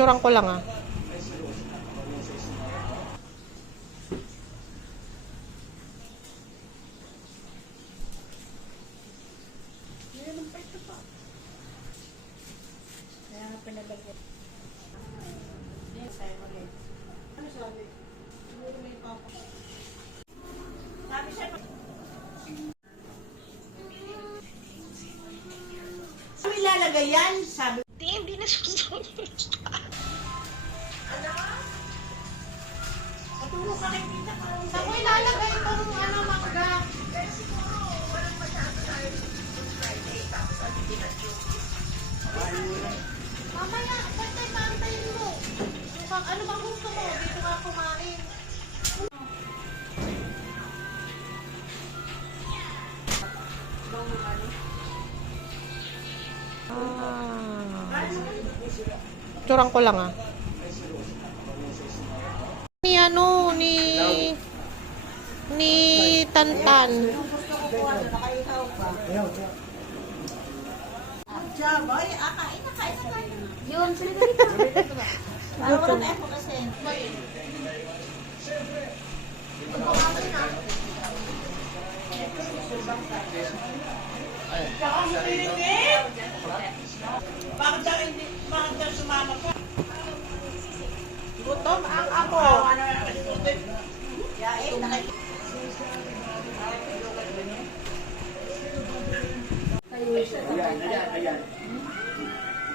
Picturean ko lang ah. Ano ilalagay yan? Sabi. Hindi na susunod. Ano? Matulog ka kay Tita Carmen. Saan ko ilalagay itong mangga? Pero siguro, walang masyado tayo sa Friday. Tapos, alitinan yung Mamaya, basta ipaantayin mo. Ano bang gusto mo? Dito ka kumain. Picturean ko lang ah. Ni ano, ni Tantan. Jaboy, kain na tayo. Yun, sila dito. Wala tayo po kasi. Bakit daw sumama ka? Gutom ang ako. Yain, nakikita. Ayan.